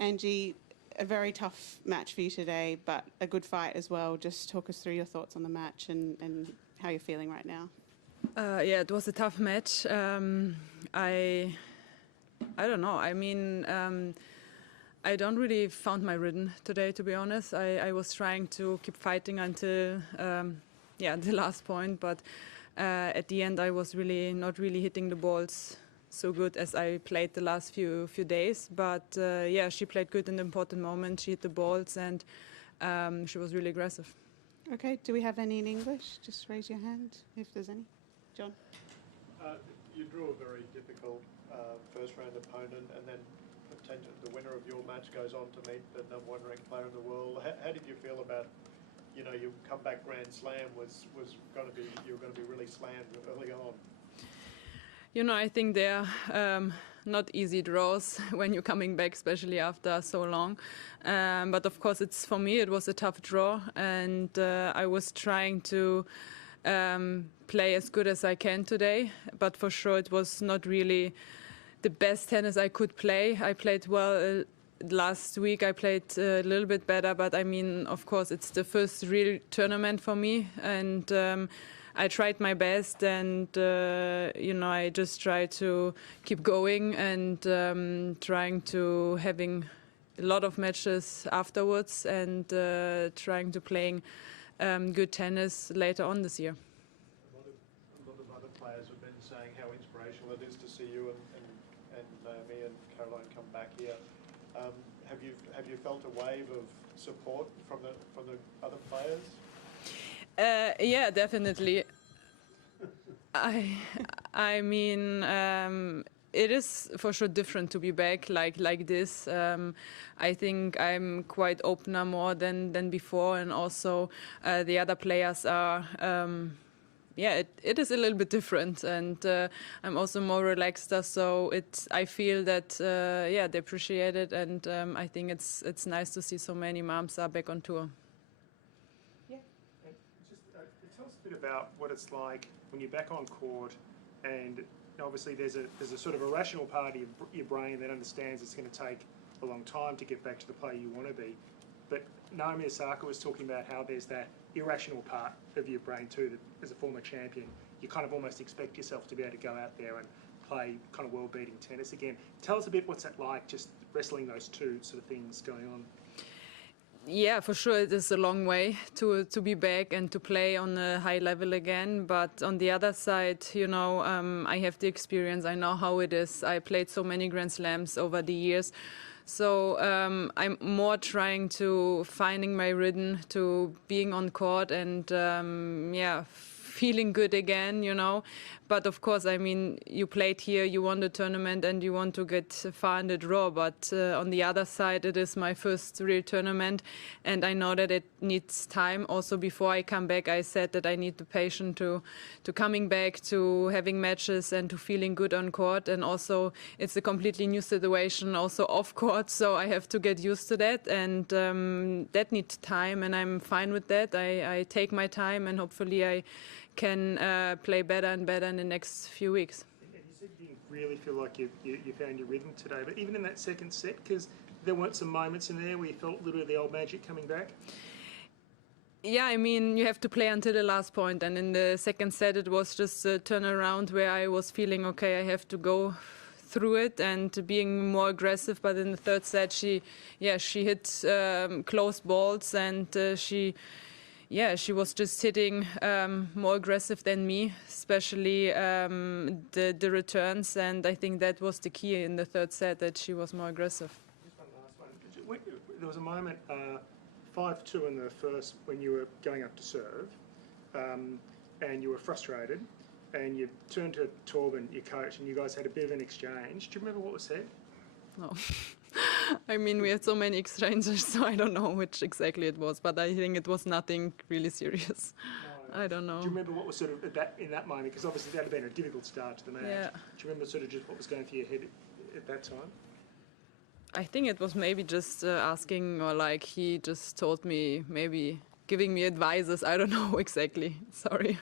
Angie, a very tough match for you today, but a good fight as well. Just talk us through your thoughts on the match and how you're feeling right now. Yeah, it was a tough match. I don't know. I mean, I don't really found my rhythm today, to be honest. I was trying to keep fighting until the last point, but at the end I was not really hitting the balls so good as I played the last few days. But she played good in the important moment. She hit the balls and she was really aggressive. Okay, do we have any in English? Just raise your hand if there's any. John? You drew a very difficult first round opponent, and then the winner of your match goes on to meet the number one ranked player in the world. How did you feel about, your comeback Grand Slam was going to be, you were going to be really slammed early on? I think they're not easy draws when you're coming back, especially after so long. But of course, for me, it was a tough draw, and I was trying to play as good as I can today. But for sure, it was not really the best tennis I could play. I played well last week. I played a little bit better, but I mean, of course, it's the first real tournament for me, and I tried my best, and I just try to keep going and trying to having a lot of matches afterwards and trying to playing good tennis later on this year. A lot of other players have been saying how inspirational it is to see you and Naomi and Caroline come back here. Have you felt a wave of support from the other players? Yeah, definitely. I mean, it is for sure different to be back like this. I think I'm quite opener more than before, and also the other players are. It is a little bit different, and I'm also more relaxed. So I feel that they appreciate it, and I think it's nice to see so many moms are back on tour. Yeah. Just tell us a bit about what it's like when you're back on court, and obviously there's a sort of a rational part of your brain that understands it's going to take a long time to get back to the player you want to be. But Naomi Osaka was talking about how there's that irrational part of your brain too, that as a former champion, you kind of almost expect yourself to be able to go out there and play kind of world-beating tennis again. Tell us a bit what's that like, just wrestling those two sort of things going on. Yeah, for sure, it is a long way to be back and to play on a high level again. But on the other side, I have the experience. I know how it is. I played so many Grand Slams over the years. So I'm more trying to finding my rhythm, to being on court and, feeling good again, But of course, I mean, you played here, you won the tournament, and you want to get far in the draw. But on the other side, it is my first real tournament, and I know that it needs time. Also, before I come back, I said that I need the patience to coming back, to having matches, and to feeling good on court. And also, it's a completely new situation, also off court, so I have to get used to that, and that needs time, and I'm fine with that. I take my time, and hopefully I can play better and better in the next few weeks. And you said you really feel like you found your rhythm today, but even in that second set, because there weren't some moments in there where you felt a little bit of the old magic coming back? Yeah, I mean, you have to play until the last point, and in the second set it was just a turnaround where I was feeling, okay, I have to go through it and being more aggressive. But in the third set, she hit close balls, and she was just hitting more aggressive than me, especially the returns. And I think that was the key in the third set, that she was more aggressive. Just one last one. There was a moment, 5-2 in the first, when you were going up to serve, and you were frustrated, and you turned to Torben, your coach, and you guys had a bit of an exchange. Do you remember what was said? No. I mean, we had so many exchanges, so I don't know which exactly it was, but I think it was nothing really serious. No, I don't know. Do you remember what was sort of in that moment? Because obviously that had been a difficult start to the match. Yeah. Do you remember sort of just what was going through your head at that time? I think it was maybe just asking, or like he just told me, maybe giving me advices. I don't know exactly. Sorry.